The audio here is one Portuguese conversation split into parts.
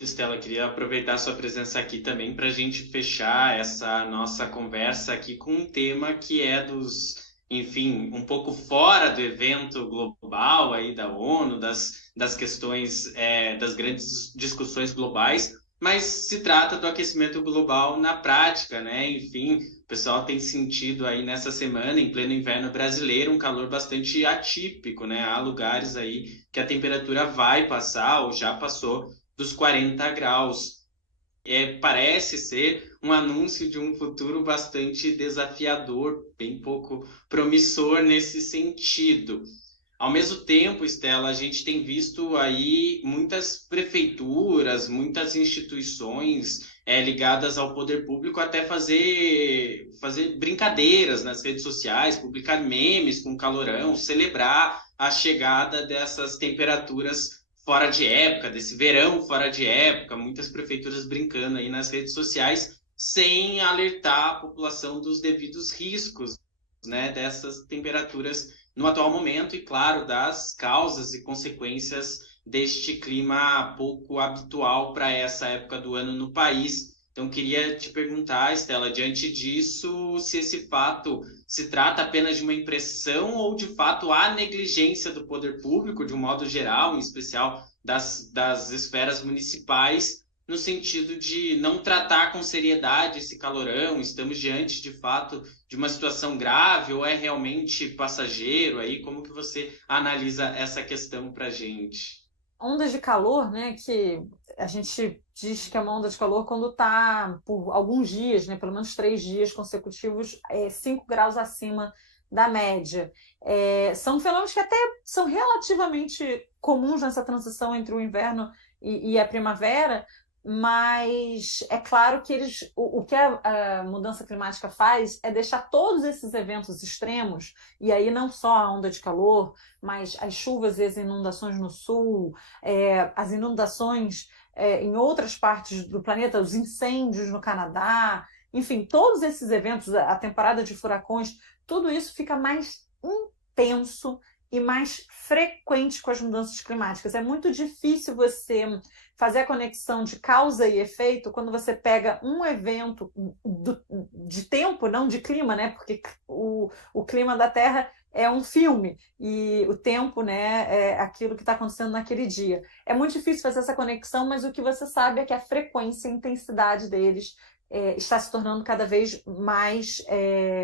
Estela, queria aproveitar a sua presença aqui também para a gente fechar essa nossa conversa aqui com um tema que é enfim, um pouco fora do evento global aí da ONU, das questões, das grandes discussões globais, mas se trata do aquecimento global na prática, né? Enfim, o pessoal tem sentido aí nessa semana, em pleno inverno brasileiro, um calor bastante atípico, né? Há lugares aí que a temperatura vai passar ou já passou dos 40 graus. Parece ser um anúncio de um futuro bastante desafiador, bem pouco promissor nesse sentido. Ao mesmo tempo, Estela, a gente tem visto aí muitas prefeituras, muitas instituições ligadas ao poder público até fazer brincadeiras nas redes sociais, publicar memes com calorão, celebrar a chegada dessas temperaturas fora de época, desse verão fora de época, muitas prefeituras brincando aí nas redes sociais, sem alertar a população dos devidos riscos, né, dessas temperaturas no atual momento e, claro, das causas e consequências deste clima pouco habitual para essa época do ano no país. Então, queria te perguntar, Estela, diante disso, se esse fato se trata apenas de uma impressão ou, de fato, há negligência do poder público, de um modo geral, em especial das esferas municipais, no sentido de não tratar com seriedade esse calorão, estamos diante, de fato, de uma situação grave ou é realmente passageiro aí? Como que você analisa essa questão para a gente? Ondas de calor, né, que a gente diz que é uma onda de calor quando está por alguns dias, né, pelo menos 3 dias consecutivos, 5 graus acima da média. São fenômenos que até são relativamente comuns nessa transição entre o inverno e a primavera, mas é claro que o que a mudança climática faz é deixar todos esses eventos extremos, e aí não só a onda de calor, mas as chuvas e as inundações no sul, as inundações em outras partes do planeta, os incêndios no Canadá, enfim, todos esses eventos, a temporada de furacões, tudo isso fica mais intenso e mais frequente com as mudanças climáticas. É muito difícil você fazer a conexão de causa e efeito quando você pega um evento de tempo, não de clima, né? Porque o clima da Terra é um filme e o tempo, né, é aquilo que está acontecendo naquele dia. É muito difícil fazer essa conexão, mas o que você sabe é que a frequência e a intensidade deles está se tornando cada vez mais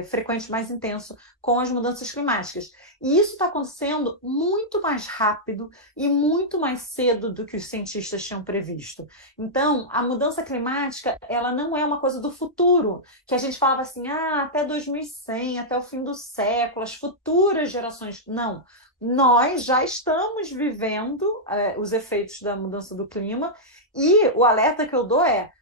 frequente, mais intenso com as mudanças climáticas. E isso está acontecendo muito mais rápido e muito mais cedo do que os cientistas tinham previsto. Então, a mudança climática, ela não é uma coisa do futuro, que a gente falava assim, até 2100, até o fim do século, as futuras gerações. Não. Nós já estamos vivendo os efeitos da mudança do clima e o alerta que eu dou é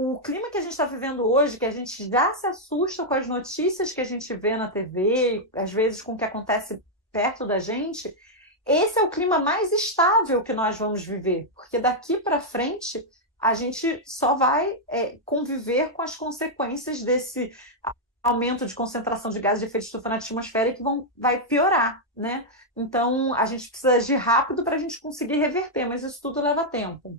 o clima que a gente está vivendo hoje, que a gente já se assusta com as notícias que a gente vê na TV, às vezes com o que acontece perto da gente, esse é o clima mais estável que nós vamos viver, porque daqui para frente a gente só vai conviver com as consequências desse aumento de concentração de gases de efeito de estufa na atmosfera e que vai piorar, né? Então a gente precisa agir rápido para a gente conseguir reverter, mas isso tudo leva tempo.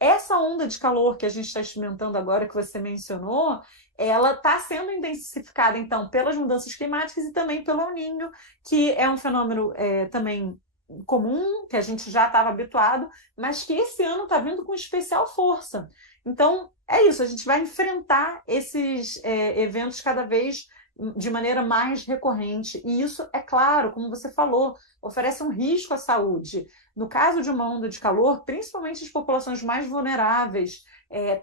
Essa onda de calor que a gente está experimentando agora, que você mencionou, ela está sendo intensificada, então, pelas mudanças climáticas e também pelo El Niño, que é um fenômeno também comum, que a gente já estava habituado, mas que esse ano está vindo com especial força. Então, é isso, a gente vai enfrentar esses eventos cada vez de maneira mais recorrente. E isso, é claro, como você falou, oferece um risco à saúde. No caso de uma onda de calor, principalmente as populações mais vulneráveis,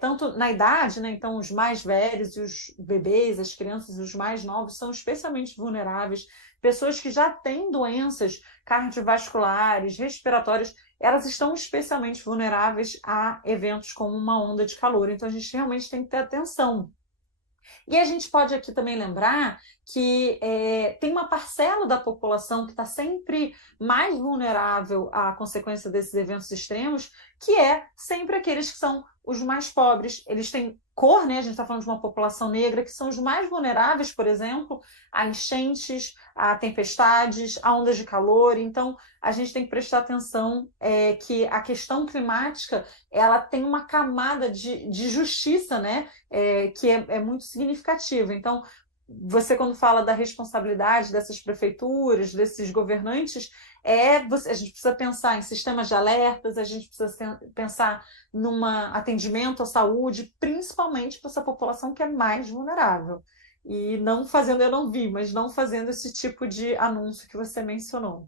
tanto na idade, né? Então os mais velhos e os bebês, as crianças e os mais novos são especialmente vulneráveis. Pessoas que já têm doenças cardiovasculares, respiratórias, elas estão especialmente vulneráveis a eventos como uma onda de calor. Então a gente realmente tem que ter atenção. E a gente pode aqui também lembrar que tem uma parcela da população que está sempre mais vulnerável à consequência desses eventos extremos, que é sempre aqueles que são os mais pobres. Eles têm cor, né? A gente está falando de uma população negra, que são os mais vulneráveis, por exemplo, a enchentes, a tempestades, a ondas de calor. Então, a gente tem que prestar atenção que a questão climática ela tem uma camada de justiça, né? Que é muito significativa. Então, você, quando fala da responsabilidade dessas prefeituras, desses governantes, a gente precisa pensar em sistemas de alertas, a gente precisa pensar num atendimento à saúde, principalmente para essa população que é mais vulnerável. E não fazendo, eu não vi, mas não fazendo esse tipo de anúncio que você mencionou.